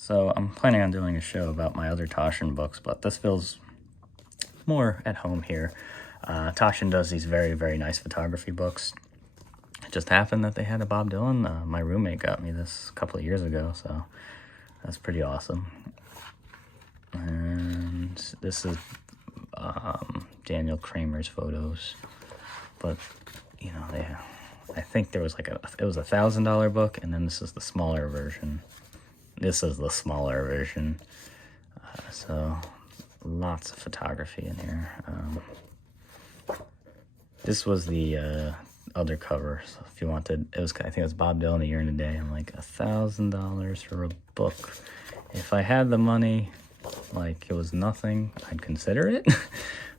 So I'm planning on doing a show about my other Toshin books, but this feels more at home here. Toshin does these very, very nice photography books. It just happened that they had a Bob Dylan. My roommate got me this a couple of years ago, so that's pretty awesome. And this is Daniel Kramer's photos, but you know, I think there was like it was $1,000 book, and then this is the smaller version. This is the smaller version. So lots of photography in here. This was the other cover. So if you wanted, I think it was Bob Dylan, A Year and a Day. I'm like, $1,000 for a book. If I had the money, like it was nothing, I'd consider it.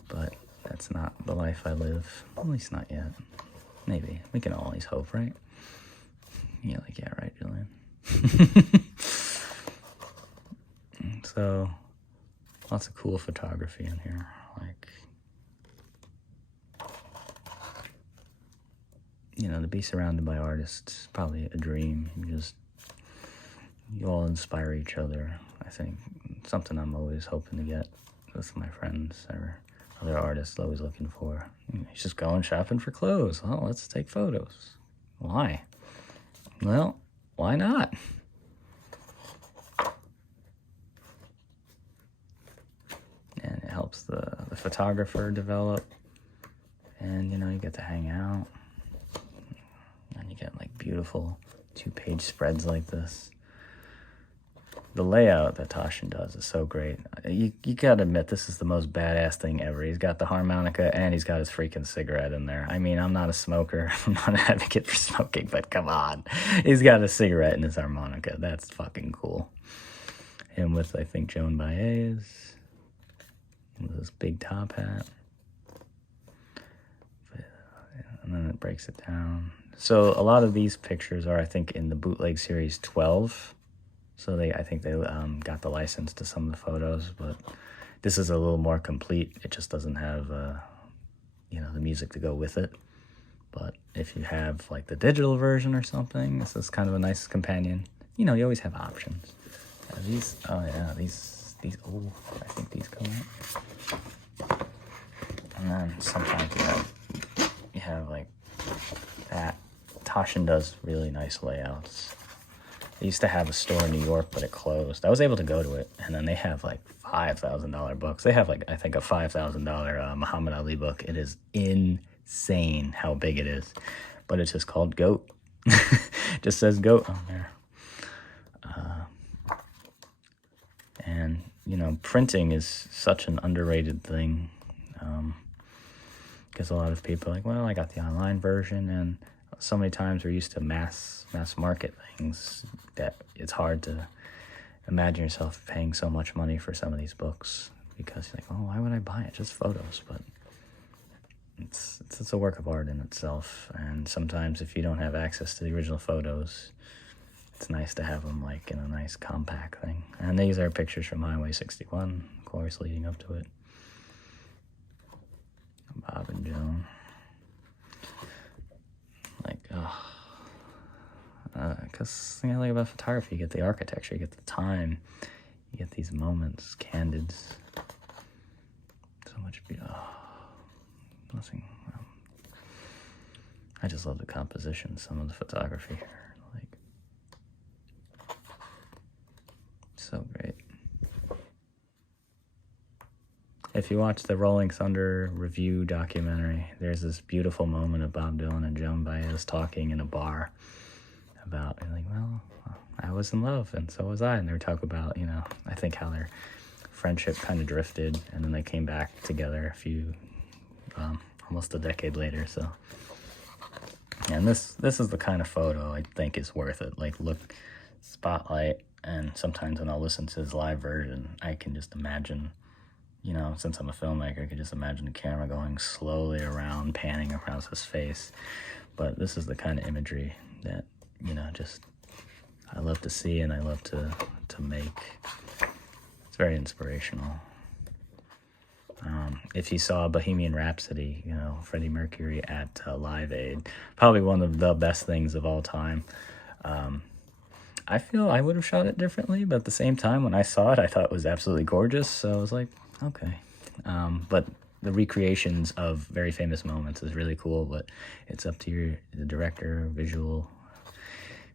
But that's not the life I live. At least not yet. Maybe. We can always hope, right? Yeah, like, yeah, right, Julian. So, lots of cool photography in here. Like, you know, to be surrounded by artists, probably a dream. You all inspire each other. I think something I'm always hoping to get with my friends or other artists, always looking for. You just going shopping for clothes. Oh, let's take photos. Why? Well, why not? And it helps the photographer develop. And, you know, you get to hang out. And you get, like, beautiful 2-page spreads like this. The layout that Toshin does is so great. You gotta admit, this is the most badass thing ever. He's got the harmonica and he's got his freaking cigarette in there. I mean, I'm not a smoker. I'm not an advocate for smoking, but come on. He's got a cigarette in his harmonica. That's fucking cool. Him with, I think, Joan Baez. With his big top hat. And then it breaks it down. So a lot of these pictures are, I think, in the bootleg series 12. So I think they got the license to some of the photos, but this is a little more complete. It just doesn't have, you know, the music to go with it. But if you have like the digital version or something, this is kind of a nice companion. You know, you always have options. These, oh yeah, these, oh, I think these come out. And then sometimes you have like that. Toshin does really nice layouts. They used to have a store in New York, but it closed. I was able to go to it, and then they have like $5,000 books. They have like, I think, a $5,000 Muhammad Ali book. It is insane how big it is, but it's just called Goat. Just says Goat on there. And, you know, printing is such an underrated thing, because a lot of people are like, well, I got the online version, and so many times we're used to mass market things that it's hard to imagine yourself paying so much money for some of these books, because you're like, oh, why would I buy it? Just photos. But it's a work of art in itself, and sometimes if you don't have access to the original photos, it's nice to have them like in a nice compact thing. And these are pictures from Highway 61, of course, leading up to it. Bob and Joan. Like, oh, because the thing I like about photography, you get the architecture, you get the time, you get these moments, candids, so much beauty. Oh, nothing. I just love the composition, some of the photography here, like, so great. If you watch the Rolling Thunder review documentary, there's this beautiful moment of Bob Dylan and Joan Baez talking in a bar about, like, well, I was in love, and so was I. And they were talking about, you know, I think how their friendship kind of drifted, and then they came back together almost a decade later. So, and this is the kind of photo I think is worth it. Like, look, spotlight, and sometimes when I'll listen to his live version, I can just imagine. You know, since I'm a filmmaker, I could just imagine the camera going slowly around, panning across his face. But this is the kind of imagery that, you know, just I love to see and I love to make. It's very inspirational. If you saw Bohemian Rhapsody, you know, Freddie Mercury at Live Aid, probably one of the best things of all time. I feel I would have shot it differently, but at the same time, when I saw it, I thought it was absolutely gorgeous. So I was like, okay. But the recreations of very famous moments is really cool, but it's up to the director, visual.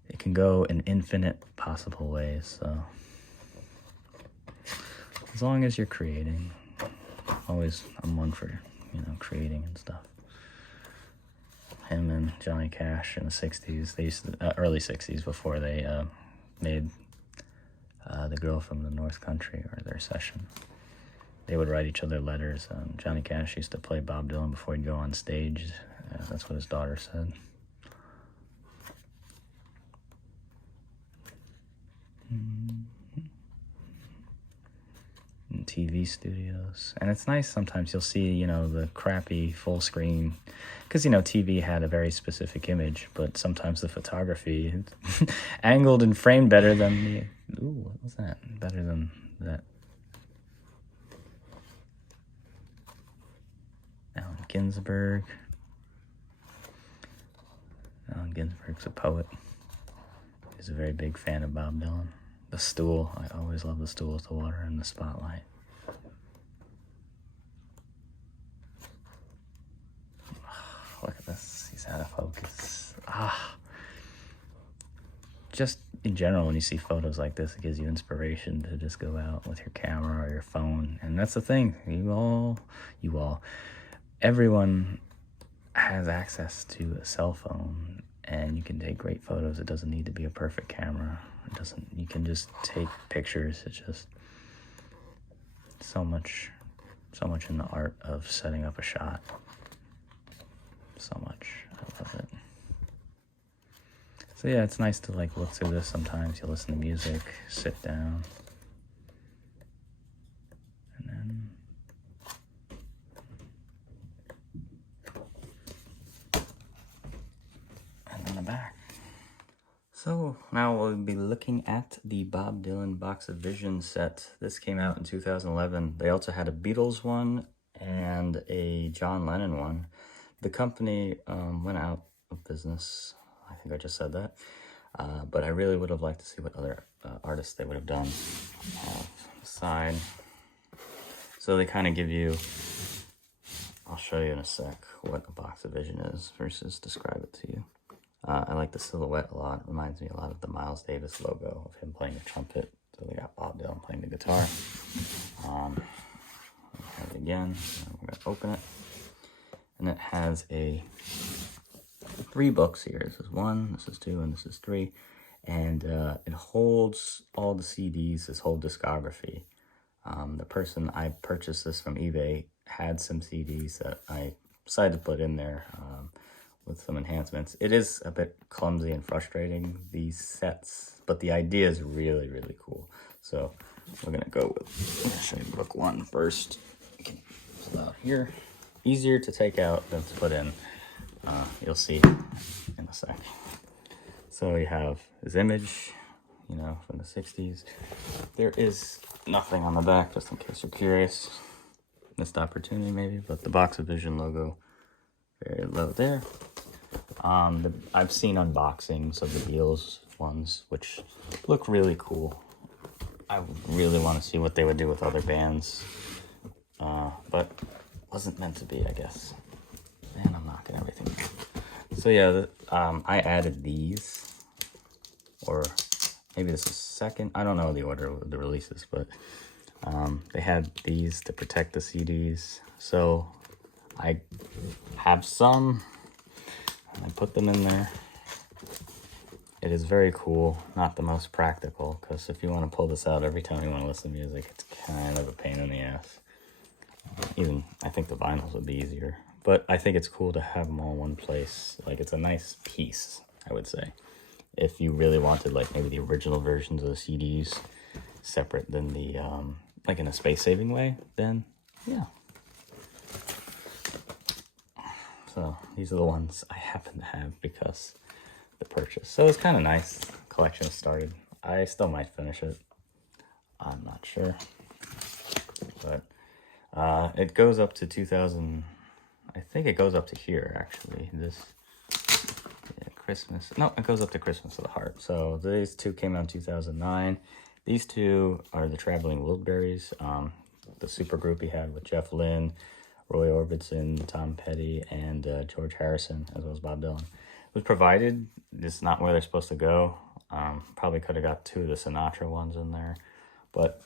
It can go in infinite possible ways, so as long as you're creating. I'm one for, creating and stuff. Him and Johnny Cash in the 60s, they used to, early 60s, before they made The Girl from the North Country, or their session. They would write each other letters. Johnny Cash used to play Bob Dylan before he'd go on stage. That's what his daughter said. In TV studios. And it's nice sometimes you'll see, the crappy full screen, because, TV had a very specific image, but sometimes the photography is angled and framed better than the, what was that? Better than that. Allen Ginsberg. Allen Ginsberg's a poet. He's a very big fan of Bob Dylan. The stool. I always love the stool with the water and the spotlight. Look at this. He's out of focus. Just in general, when you see photos like this, it gives you inspiration to just go out with your camera or your phone. And that's the thing. Everyone has access to a cell phone, and you can take great photos. It doesn't need to be a perfect camera. You can just take pictures. It's just so much in the art of setting up a shot. So much. I love it. So yeah, it's nice to look through this sometimes. You listen to music, sit down, and then the back. So now we'll be looking at the Bob Dylan Box of Vision set. This came out in 2011. They also had a Beatles one and a John Lennon one. The company went out of business. I think I just said that. But I really would have liked to see what other artists they would have done. Side. So they kind of give you, I'll show you in a sec what a Box of Vision is versus describe it to you. I like the silhouette a lot. It reminds me a lot of the Miles Davis logo of him playing the trumpet. So they got Bob Dylan playing the guitar. Have it again. We're going to open it. And it has 3 books here. This is 1, this is 2, and this is 3. And it holds all the CDs, this whole discography. The person I purchased this from eBay had some CDs that I decided to put in there with some enhancements. It is a bit clumsy and frustrating, these sets, but the idea is really, really cool. So we're going to go with, I'm going to show you book 1 first. You can pull it out here. Easier to take out than to put in. You'll see in a sec. So you have his image, from the 60s. There is nothing on the back, just in case you're curious. Missed opportunity maybe, but the Box of Vision logo very low there. I've seen unboxings of the Beatles ones, which look really cool. I really want to see what they would do with other bands, but wasn't meant to be, I guess. Man, I'm knocking everything down. So yeah, I added these, or maybe this is second. I don't know the order of the releases, but they had these to protect the CDs. So I have some, and I put them in there. It is very cool, not the most practical, because if you want to pull this out every time you want to listen to music, it's kind of a pain in the ass. Even, I think the vinyls would be easier. But I think it's cool to have them all in one place. It's a nice piece, I would say. If you really wanted, maybe the original versions of the CDs separate than the, in a space-saving way, then, yeah. So, these are the ones I happen to have because the purchase. So, it's kind of nice. Collection started. I still might finish it. I'm not sure. But it goes up to 2000. I think it goes up to here, actually. This, yeah, Christmas. No, it goes up to Christmas of the Heart. So these two came out in 2009. These two are the Traveling Wilburys, the super group he had with Jeff Lynne, Roy Orbison, Tom Petty, and George Harrison, as well as Bob Dylan. It was provided. It's not where they're supposed to go. Probably could have got two of the Sinatra ones in there, but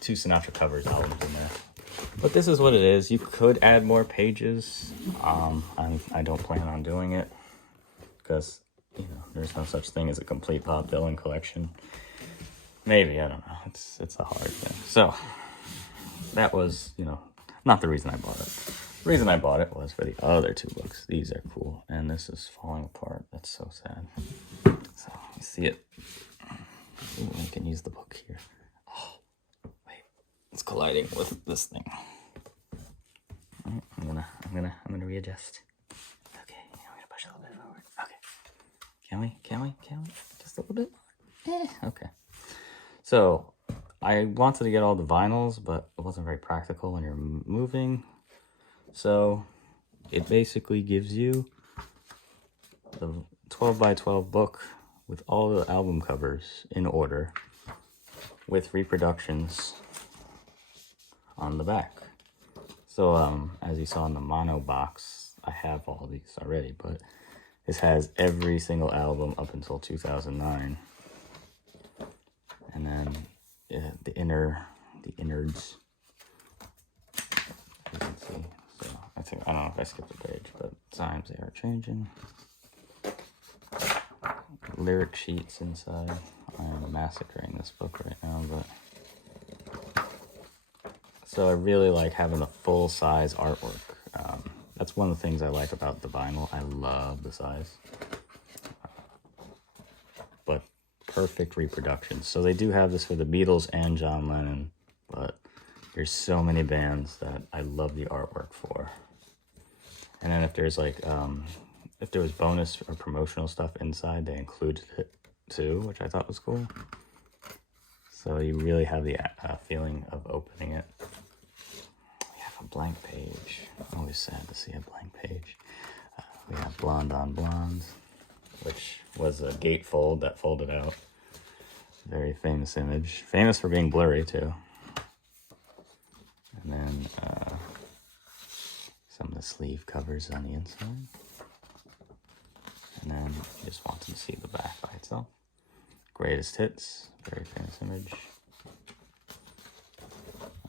two Sinatra covers albums in there. But this is what it is. You could add more pages. I don't plan on doing it because, you know, there's no such thing as a complete Bob Dylan collection. Maybe, I don't know. It's a hard thing. So that was, you know, not the reason I bought it. The reason I bought it was for the other two books. These are cool, and this is falling apart. That's so sad. So you see it. Ooh, I can use the book here. Oh, wait, it's colliding with this thing. I'm gonna readjust. Okay, I'm gonna push a little bit forward. Okay, can we? Just a little bit more. Okay. So I wanted to get all the vinyls, but it wasn't very practical when you're moving. So it basically gives you the 12 by 12 book with all the album covers in order with reproductions on the back. So as you saw in the mono box, I have all these already, but this has every single album up until 2009. And then the innards, you can see. So I don't know if I skipped a page, but times they are changing. Lyric sheets inside. I am massacring this book right now, but so I really like having the full size artwork. That's one of the things I like about the vinyl. I love the size, but perfect reproductions. So they do have this for the Beatles and John Lennon, but there's so many bands that I love the artwork for. And then if there's like, if there was bonus or promotional stuff inside, they included it too, which I thought was cool. So you really have the feeling of opening it. We have a blank page. Always sad to see a blank page. We have Blonde on Blonde, which was a gatefold that folded out. Very famous image. Famous for being blurry too. And then some of the sleeve covers on the inside. And then you just want to see the back by itself. Greatest Hits, very famous image.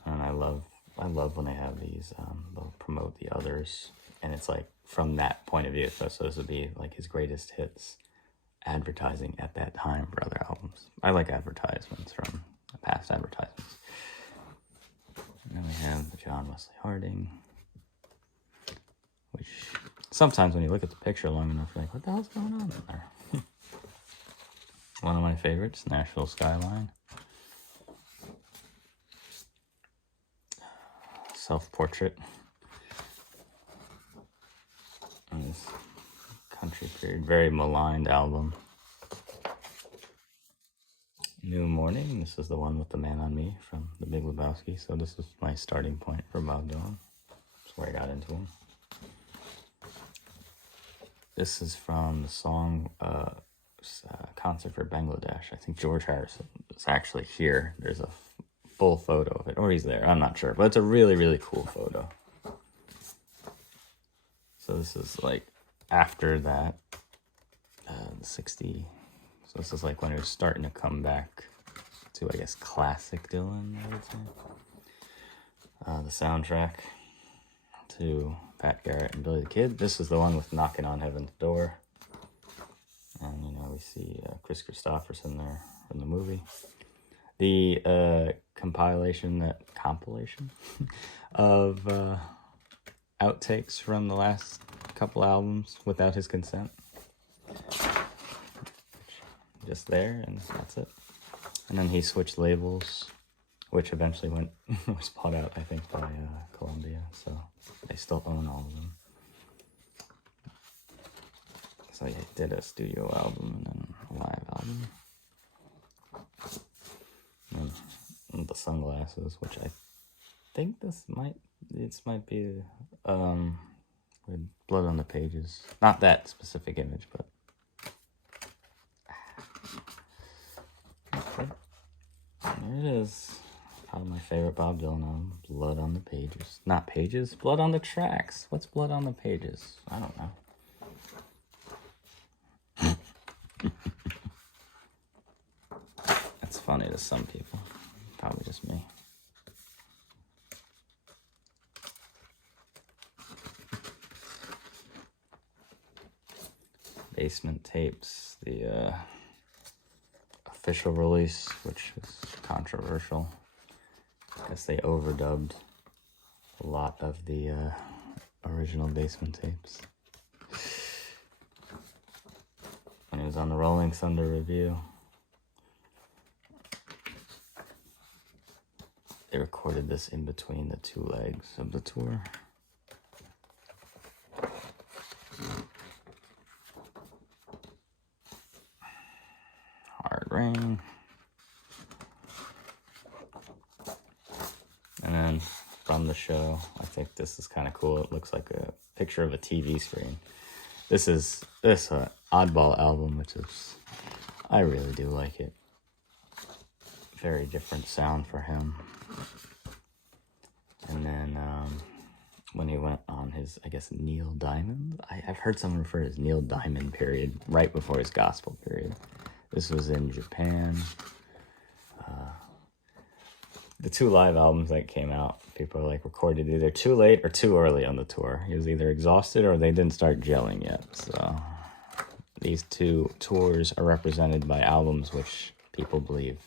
And I love when they have these, they'll promote the others. And it's like from that point of view. So this would be like his greatest hits advertising at that time for other albums. I like advertisements from past advertisements. And then we have the John Wesley Harding, which sometimes when you look at the picture long enough, you're like, what the hell's going on in there? One of my favorites, Nashville Skyline. Self-portrait. And this country period, very maligned album. New Morning, this is the one with the Man on Me from The Big Lebowski. So this is my starting point for Bob Dylan. That's where I got into him. This is from the song Concert for Bangladesh. I think George Harrison is actually here. There's a full photo of it, or he's there, I'm not sure, but it's a really, really cool photo. So this is like after that, 60. So this is like when he was starting to come back to, I guess, classic Dylan, I would say. The soundtrack to Pat Garrett and Billy the Kid. This is the one with Knocking on Heaven's Door. And, you know, we see Chris Christopherson there from the movie. The compilation of outtakes from the last couple albums without his consent. Just there, and that's it. And then he switched labels, which eventually was bought out, I think, by Columbia. So they still own all of them. So he did a studio album and then a live album. And the sunglasses, which I think this might be with blood on the pages. Not that specific image, but there it is. Probably my favorite Bob Dylan album, Blood on the Pages. Not pages, blood on the tracks. What's blood on the pages? I don't know. That's funny to some people. Probably just me. Basement Tapes, the official release, which was controversial. I guess they overdubbed a lot of the original Basement Tapes. When it was on the Rolling Thunder review, they recorded this in between the two legs of the tour. Hard Rain. And then from the show, I think this is kind of cool. It looks like a picture of a TV screen. This oddball album, which is, I really do like it. Very different sound for him. And then when he went on his, I guess, Neil Diamond. I've heard someone refer to his Neil Diamond period right before his gospel period. This was in Japan. The two live albums that came out, people are like recorded either too late or too early on the tour. He was either exhausted or they didn't start gelling yet. So these two tours are represented by albums which people believe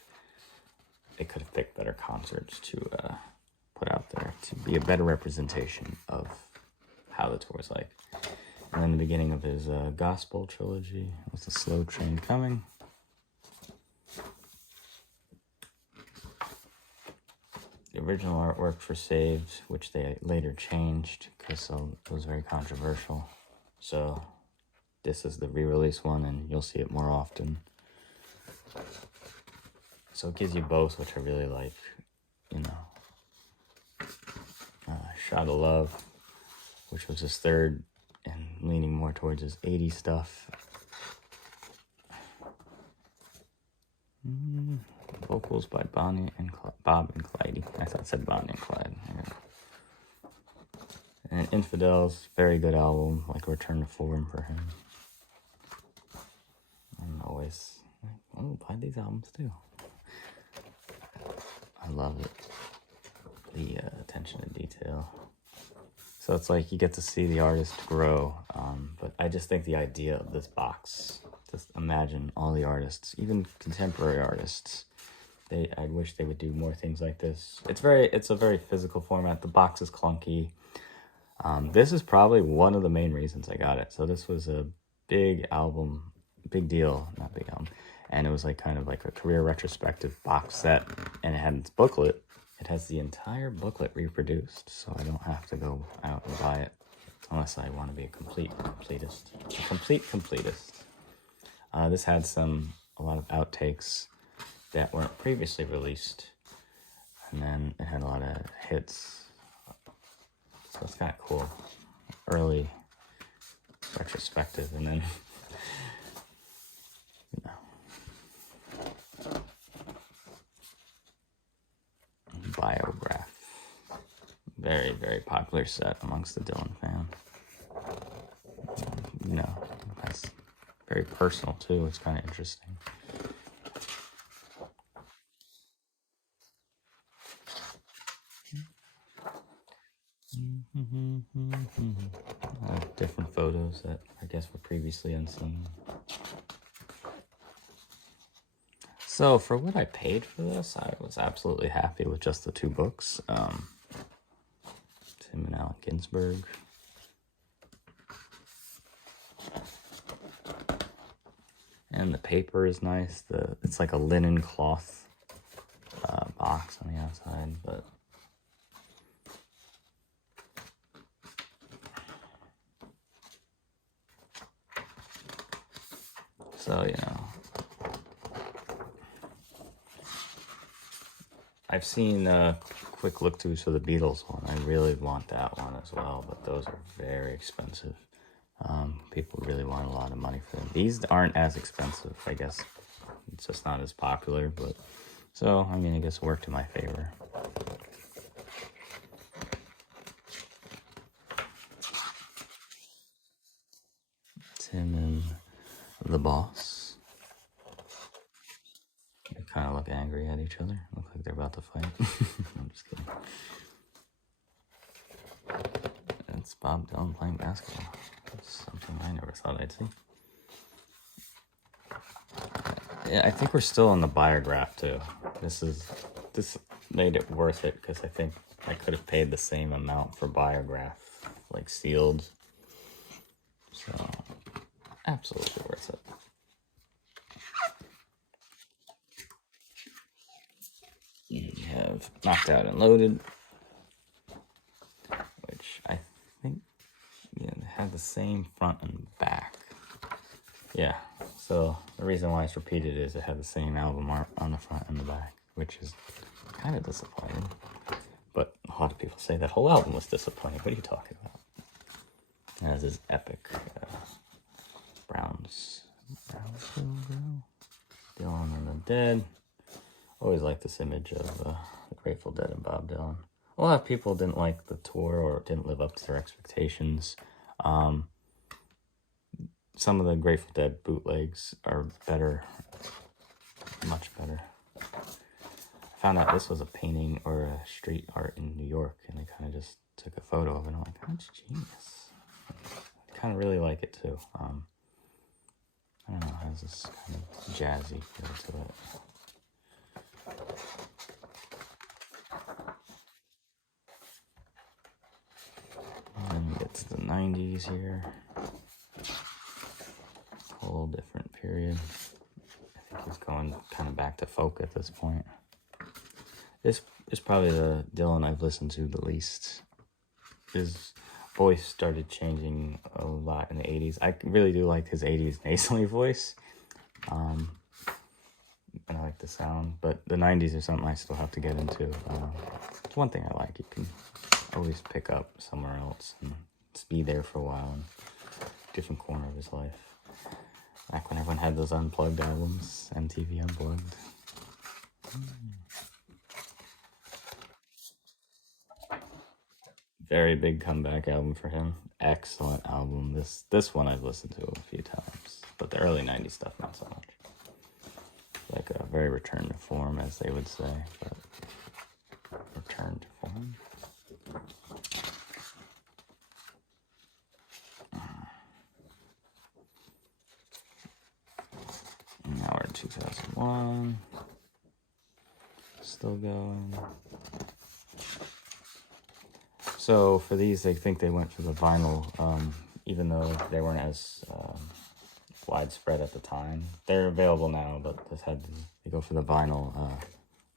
they could have picked better concerts to put out there to be a better representation of how the tour is like. And then the beginning of his gospel trilogy was The Slow Train Coming. The original artworks were saved, which they later changed because it was very controversial. So this is the re-release one, and you'll see it more often. So it gives you both, which I really like, you know. Shot of Love, which was his third, and leaning more towards his 80s stuff. Vocals by Bob and Clyde. I thought it said Bonnie and Clyde. And Infidels, very good album, like a return to form for him. I'm always like, oh, buy these albums too. I love it. The attention to detail. So it's like you get to see the artist grow. But I just think the idea of this box, just imagine all the artists, even contemporary artists, I wish they would do more things like this. It's a very physical format. The box is clunky. This is probably one of the main reasons I got it. So this was a big album, big deal, not big album. And it was like kind of like a career retrospective box set. And it had its booklet. It has the entire booklet reproduced. So I don't have to go out and buy it. Unless I want to be a complete completist. A complete completist. This had a lot of outtakes that weren't previously released. And then it had a lot of hits. So it's kind of cool. Early retrospective, and then, you know, Biograph. Very, very popular set amongst the Dylan fan. You know, that's very personal too. It's kind of interesting. Different photos that I guess were previously unseen. So for what I paid for this, I was absolutely happy with just the two books. Tim and Allen Ginsberg. And the paper is nice. It's like a linen cloth box on the outside, but so, you know, I've seen quick look through to the Beatles one. I really want that one as well, but those are very expensive. People really want a lot of money for them. These aren't as expensive, I guess. It's just not as popular, but so, I mean, I guess it worked in my favor. Tim and the boss. They kind of look angry at each other. Look like they're about to fight. I'm just kidding. It's Bob Dylan playing basketball. That's something I never thought I'd see. Yeah, I think we're still in the biograph too. This made it worth it because I think I could have paid the same amount for biograph, like sealed. So, absolutely worth it. You have Knocked Out and Loaded, which I think had the same front and back. Yeah, so the reason why it's repeated is it had the same album art on the front and the back, which is kind of disappointing. But a lot of people say that whole album was disappointing. What are you talking about? It has this epic Browns Dylan and the Dead. Always liked this image of the Grateful Dead and Bob Dylan. A lot of people didn't like the tour or didn't live up to their expectations. Some of the Grateful Dead bootlegs are better, much better. I found out this was a painting or a street art in New York, and they kind of just took a photo of it. I'm like, that's genius. I kind of really like it too. I don't know, it has this kind of jazzy feel to it. And then we get to the 90s here. Whole different period. I think he's going kind of back to folk at this point. This is probably the Dylan I've listened to the least. His voice started changing a lot in the 80s. I really do like his 80s nasally voice. And I like the sound. But the 90s are something I still have to get into. It's one thing I like. You can always pick up somewhere else and just be there for a while in a different corner of his life. Back when everyone had those unplugged albums, MTV Unplugged. Very big comeback album for him. Excellent album. This one I've listened to a few times, but the early 90s stuff, not so much. Like a very return to form, as they would say, but return to form. Now we're in 2001. Still going. So for these, I think they went for the vinyl, even though they weren't as widespread at the time. They're available now, but this had to, they go for the vinyl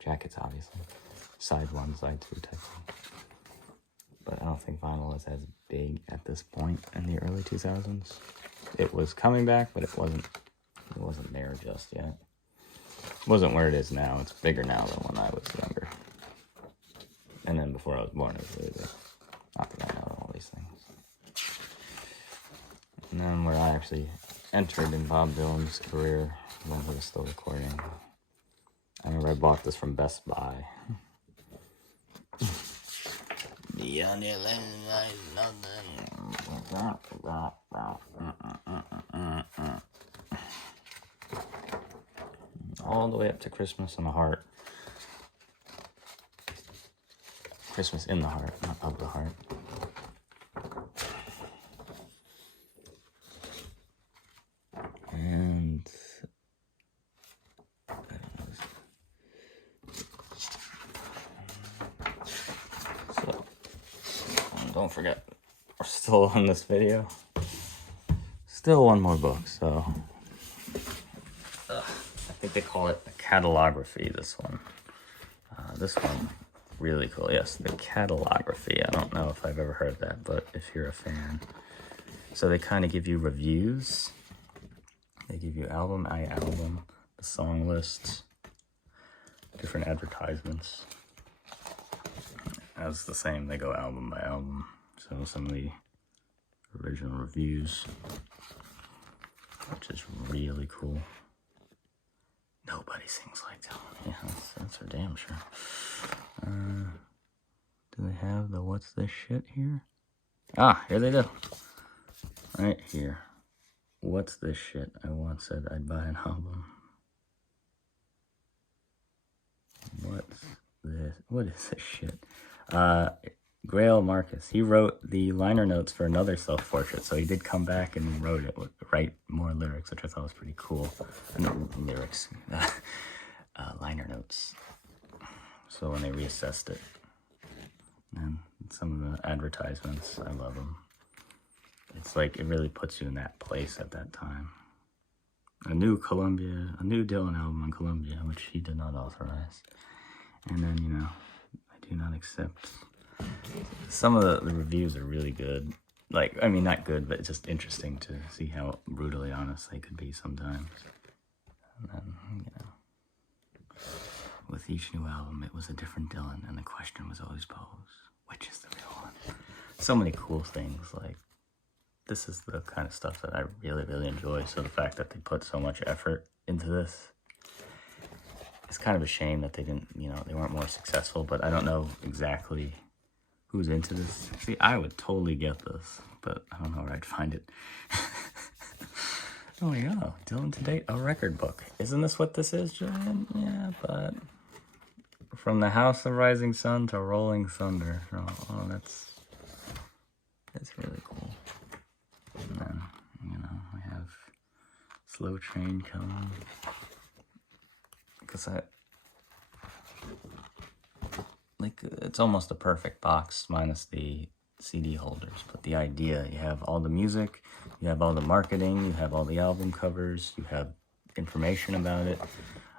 jackets, obviously. Side 1, side 2 type thing. But I don't think vinyl is as big at this point in the early 2000s. It was coming back, but it wasn't there just yet. It wasn't where it is now. It's bigger now than when I was younger. And then before I was born, it was really big. Not that I know all these things. And then where I actually entered in Bob Dylan's career, when he was still recording. I remember I bought this from Best Buy. All the way up to Christmas in the Heart. Christmas in the Heart, not of the Heart. And so, don't forget, we're still on this video. Still one more book, so I think they call it the Catallography, this one. This one, really cool. Yes, the Catallography. I don't know if I've ever heard that, but if you're a fan. So they kind of give you reviews. They give you album, the song lists, different advertisements. That's the same. They go album by album. So some of the original reviews, which is really cool. Nobody sings like Dylan. Yeah, that's for damn sure. Do they have the what's this shit here? Ah, here they do. Right here. What's this shit? I once said I'd buy an album. What's this? What is this shit? Grail Marcus. He wrote the liner notes for another self-portrait, so he did come back and wrote it, write more lyrics, which I thought was pretty cool. Lyrics. Liner notes. So when they reassessed it. And some of the advertisements, I love them. It's like, it really puts you in that place at that time. A new Dylan album on Columbia, which he did not authorize. And then, you know, I do not accept. Some of the reviews are really good. Like, I mean, not good, but it's just interesting to see how brutally honest they could be sometimes. And then, you know, with each new album, it was a different Dylan, and the question was always posed, which is the real one? So many cool things, like, this is the kind of stuff that I really, really enjoy. So the fact that they put so much effort into this, it's kind of a shame that they didn't, you know, they weren't more successful, but I don't know exactly who's into this. See, I would totally get this, but I don't know where I'd find it. Oh yeah, Dylan to Date, a record book. Isn't this what this is, Julian? Yeah, but from the House of Rising Sun to Rolling Thunder. Oh, that's really cool. And then, you know, we have Slow Train coming. Because it's almost a perfect box minus the CD holders. But the idea, you have all the music, you have all the marketing, you have all the album covers, you have information about it.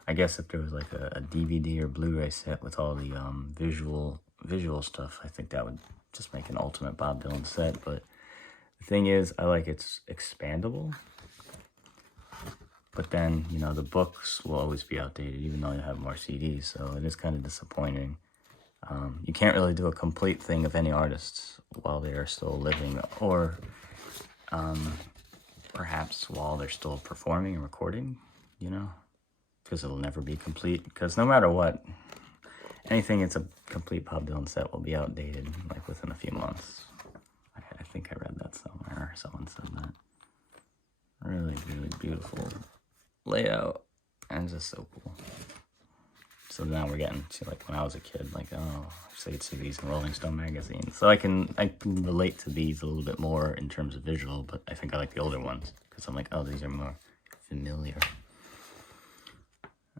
I guess if there was like a DVD or Blu-ray set with all the visual stuff, I think that would just make an ultimate Bob Dylan set. But the thing is, I like it's expandable. But then, you know, the books will always be outdated, even though you have more CDs. So it is kind of disappointing. You can't really do a complete thing of any artists while they are still living, or perhaps while they're still performing and recording, you know, because it'll never be complete. Because no matter what, anything that's a complete Bob Dylan set will be outdated, like within a few months. I think I read that somewhere, or someone said that. Really, really beautiful layout, and just so cool. So now we're getting to like when I was a kid, like, oh, I used to see these in Rolling Stone magazine. So I can relate to these a little bit more in terms of visual, but I think I like the older ones because I'm like, oh, these are more familiar.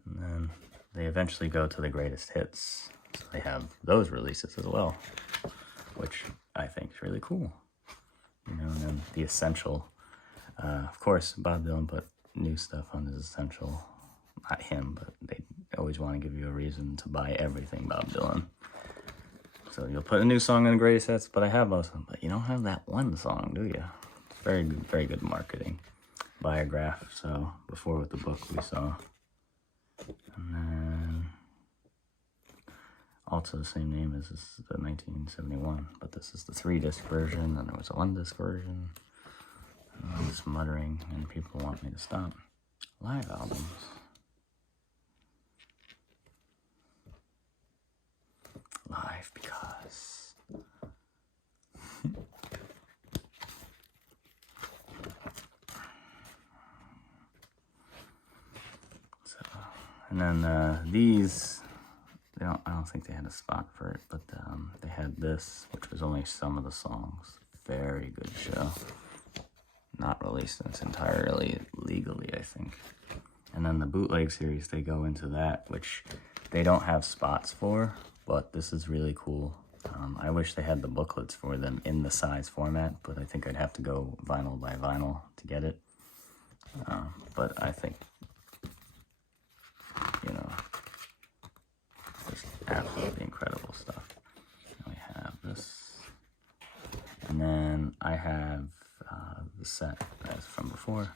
And then they eventually go to the greatest hits. So they have those releases as well, which I think is really cool. You know, and then the Essential. Of course, Bob Dylan put new stuff on his Essential. Not him, but they always want to give you a reason to buy everything Bob Dylan. So you'll put a new song in the greatest hits, but I have most of them. But you don't have that one song, do you? It's very good marketing. Biograph, so before with the book we saw. And then also the same name as this, the 1971, but this is the 3-disc version, and there was a 1-disc version. And I'm just muttering, and people want me to stop. Live albums. Live because so, and then these, I don't think they had a spot for it, but they had this, which was only some of the songs. Very good show. Not released in its entirely legally, I think. And then the bootleg series, they go into that, which they don't have spots for, but this is really cool. I wish they had the booklets for them in the size format, but I think I'd have to go vinyl by vinyl to get it. But I think, you know, just absolutely incredible stuff. And we have this. And then I have the set as from before.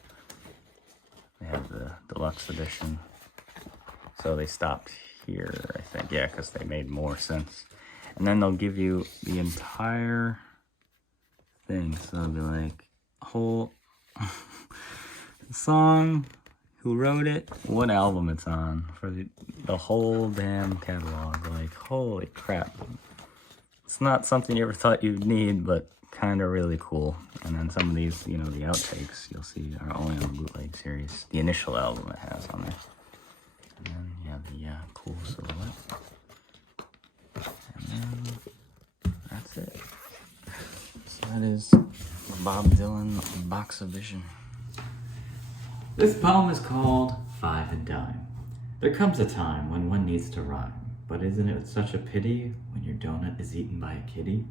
They have the deluxe edition. So they stopped here, I think. Yeah, because they made more sense. And then they'll give you the entire thing. So it'll be like, whole song, who wrote it, what album it's on, for the whole damn catalog. Like, holy crap. It's not something you ever thought you'd need, but kind of really cool. And then some of these, you know, the outtakes you'll see are only on the bootleg series. The initial album it has on there. And then, yeah, the cool silhouette. And then that's it. So that is Bob Dylan Box of Vision. This poem is called Five and Dime. There comes a time when one needs to rhyme, but isn't it such a pity when your donut is eaten by a kitty?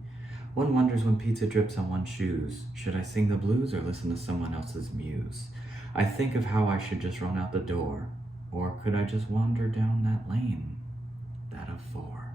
One wonders when pizza drips on one's shoes, should I sing the blues or listen to someone else's muse? I think of how I should just run out the door, or could I just wander down that lane, that of four?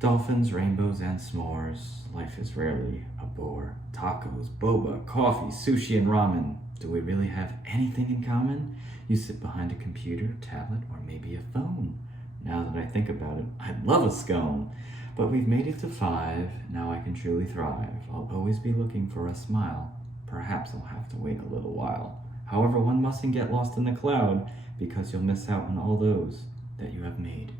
Dolphins, rainbows, and s'mores, life is rarely a bore. Tacos, boba, coffee, sushi, and ramen. Do we really have anything in common? You sit behind a computer, tablet, or maybe a phone. Now that I think about it, I'd love a scone. But we've made it to 5, now I can truly thrive. I'll always be looking for a smile. Perhaps I'll have to wait a little while. However, one mustn't get lost in the cloud, because you'll miss out on all those that you have made